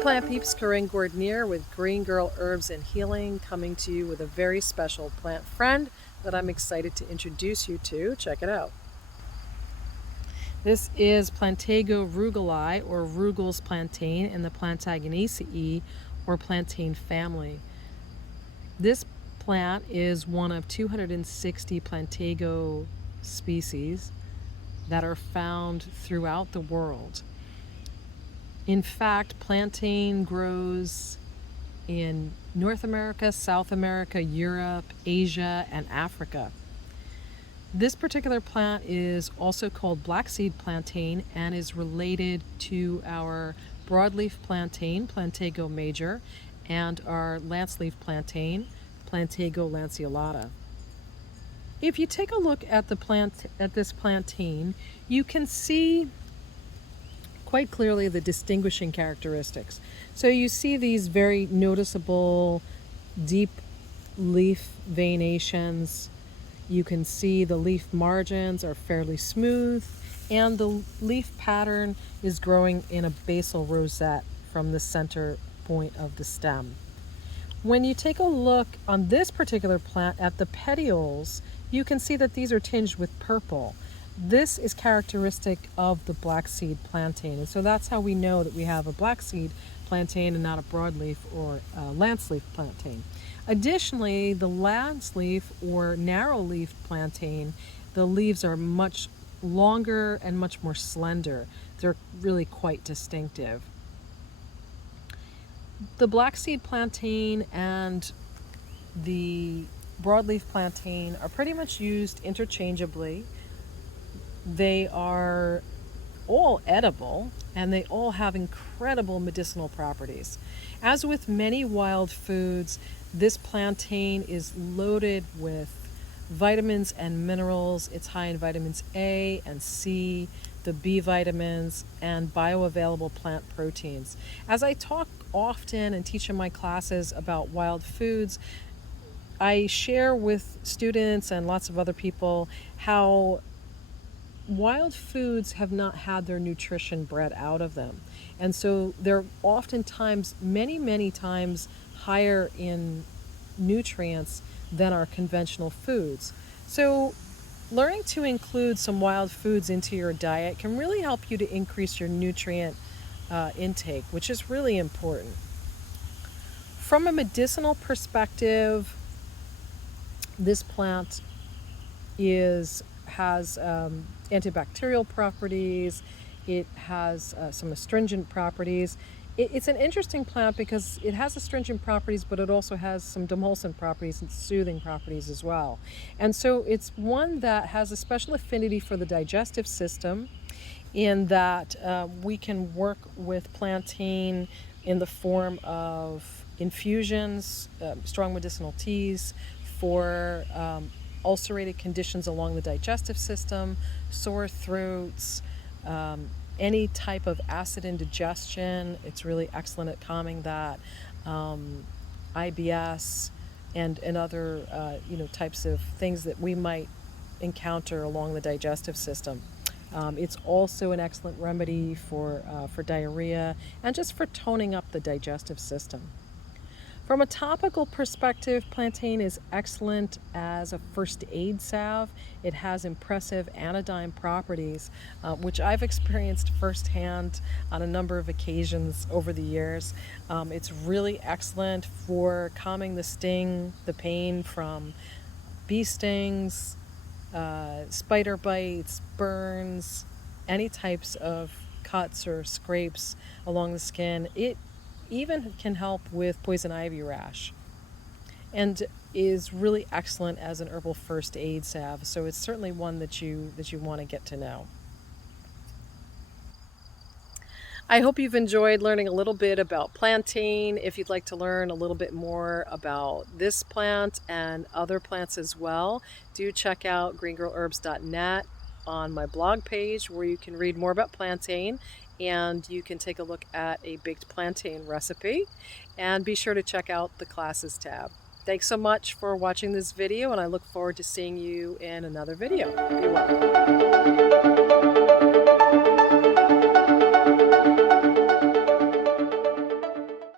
Plant Peeps, Corinne Gordnier with Green Girl Herbs and Healing, coming to you with a very special plant friend that I'm excited to introduce you to. Check it out. This is Plantago rugulae, or Rugel's plantain, in the Plantagenaceae, or plantain family. This plant is one of 260 Plantago species that are found throughout the world. In fact, plantain grows in North America, South America, Europe, Asia, and Africa. This particular plant is also called blackseed plantain and is related to our broadleaf plantain, Plantago major, and our lanceleaf plantain, Plantago lanceolata. If you take a look at this plantain, you can see quite clearly the distinguishing characteristics. So you see these very noticeable deep leaf veinations. You can see the leaf margins are fairly smooth, and the leaf pattern is growing in a basal rosette from the center point of the stem. When you take a look on this particular plant at the petioles, you can see that these are tinged with purple. This is characteristic of the blackseed plantain, and so that's how we know that we have a blackseed plantain and not a broadleaf or lanceleaf plantain. Additionally, the lanceleaf or narrow-leaf plantain, the leaves are much longer and much more slender. They're really quite distinctive. The blackseed plantain and the broadleaf plantain are pretty much used interchangeably. They are all edible, and they all have incredible medicinal properties. As with many wild foods, this plantain is loaded with vitamins and minerals. It's high in vitamins A and C, the B vitamins, and bioavailable plant proteins. As I talk often and teach in my classes about wild foods, I share with students and lots of other people how wild foods have not had their nutrition bred out of them. And so they're oftentimes, many times higher in nutrients than our conventional foods. So learning to include some wild foods into your diet can really help you to increase your nutrient intake, which is really important. From a medicinal perspective, this plant has antibacterial properties. It has some astringent properties. It's an interesting plant because it has astringent properties, but it also has some demulcent properties and soothing properties as well. And so it's one that has a special affinity for the digestive system, in that we can work with plantain in the form of infusions, strong medicinal teas for ulcerated conditions along the digestive system, sore throats, any type of acid indigestion. It's really excellent at calming that. IBS and other types of things that we might encounter along the digestive system. It's also an excellent remedy for diarrhea and just for toning up the digestive system. From a topical perspective, plantain is excellent as a first aid salve. It has impressive anodyne properties, which I've experienced firsthand on a number of occasions over the years. It's really excellent for calming the sting, the pain from bee stings, spider bites, burns, any types of cuts or scrapes along the skin. It even can help with poison ivy rash, and is really excellent as an herbal first aid salve. So it's certainly one that you want to get to know. I hope you've enjoyed learning a little bit about plantain. If you'd like to learn a little bit more about this plant and other plants as well, do check out greengirlherbs.net on my blog page, where you can read more about plantain, and you can take a look at a baked plantain recipe, and be sure to check out the classes tab. Thanks so much for watching this video, and I look forward to seeing you in another video. Be well.